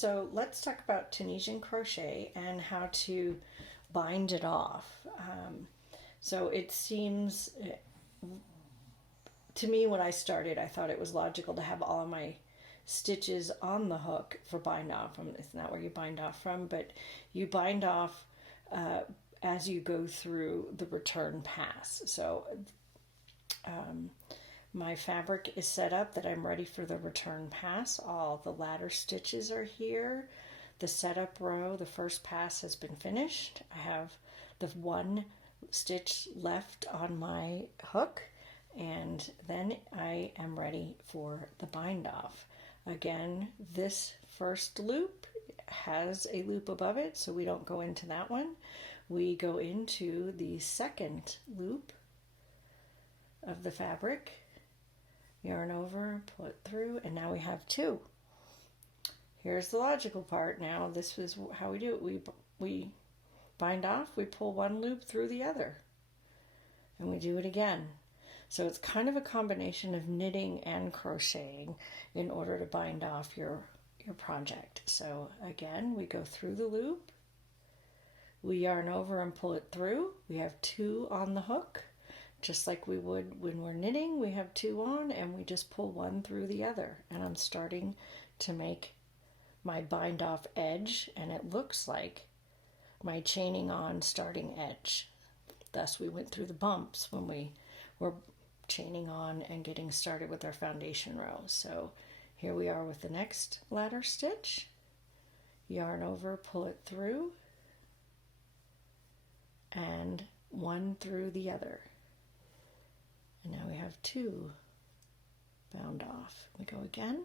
So let's talk about Tunisian crochet and how to bind it off. So it seems to me when I started, I thought it was logical to have all of my stitches on the hook for bind off. It's not where you bind off from, but you bind off as you go through the return pass. So my fabric is set up that I'm ready for the return pass. All the ladder stitches are here. The setup row, the first pass has been finished. I have the one stitch left on my hook, and then I am ready for the bind off. Again, this first loop has a loop above it, so we don't go into that one. We go into the second loop of the fabric, yarn over, pull it through, and now we have two. Here's the logical part now. This is how we do it. We bind off, we pull one loop through the other, and we do it again. So it's kind of a combination of knitting and crocheting in order to bind off your project. So again, we go through the loop, we yarn over and pull it through. We have two on the hook, just like we would when we're knitting. We have two on, and we just pull one through the other. And I'm starting to make my bind off edge, and it looks like my chaining on starting edge. Thus we went through the bumps when we were chaining on and getting started with our foundation row. So here we are with the next ladder stitch. Yarn over, pull it through, and one through the other. And now we have two bound off. We go again.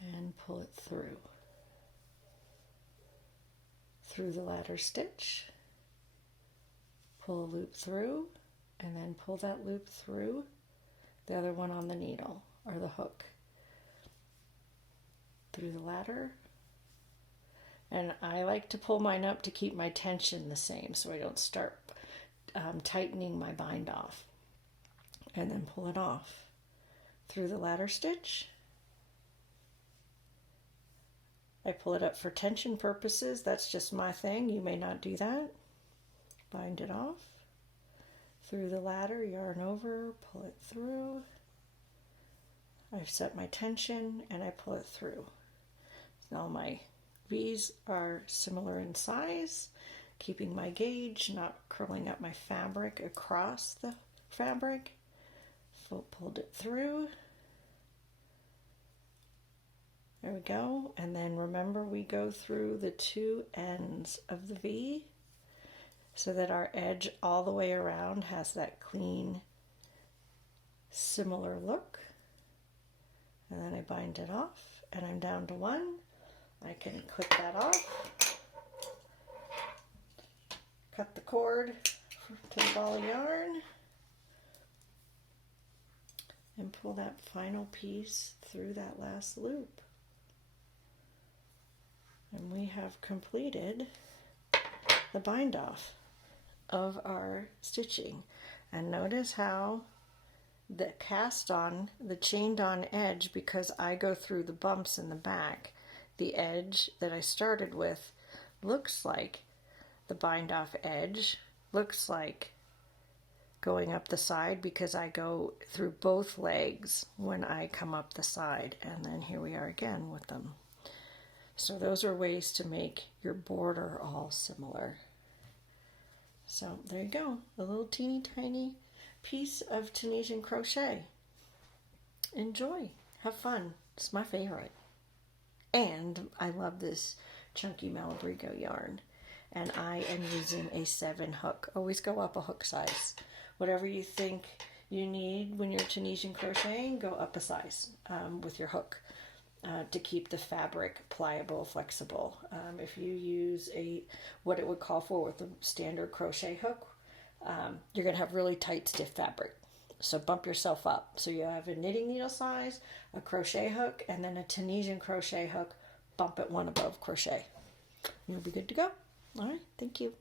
And pull it through the ladder stitch, pull a loop through, and then pull that loop through the other one on the needle or the hook, through the ladder. And I like to pull mine up to keep my tension the same so I don't start tightening my bind off, and then pull it off through the ladder stitch. I pull it up for tension purposes. That's just my thing. You may not do that. Bind it off through the ladder, yarn over, pull it through. I've set my tension and I pull it through. Now my V's are similar in size, keeping my gauge, not curling up my fabric across the fabric. Pulled it through. There we go. And then remember, we go through the two ends of the V so that our edge all the way around has that clean, similar look. And then I bind it off, and I'm down to one. I can clip that off, cut the cord to the ball of yarn, and pull that final piece through that last loop. And we have completed the bind off of our stitching. And notice how the cast on, the chained on edge, because I go through the bumps in the back, the edge that I started with looks like the bind off edge, looks like going up the side because I go through both legs when I come up the side. And then here we are again with them. So those are ways to make your border all similar. So there you go, a little teeny tiny piece of Tunisian crochet. Enjoy, have fun, it's my favorite. And I love this chunky Malabrigo yarn. And I am using a 7 hook. Always go up a hook size. Whatever you think you need when you're Tunisian crocheting, go up a size with your hook. To keep the fabric pliable, flexible. If you use what it would call for with a standard crochet hook, you're going to have really tight, stiff fabric. So bump yourself up. So you have a knitting needle size, a crochet hook, and then a Tunisian crochet hook. Bump it one above crochet. You'll be good to go. All right, thank you.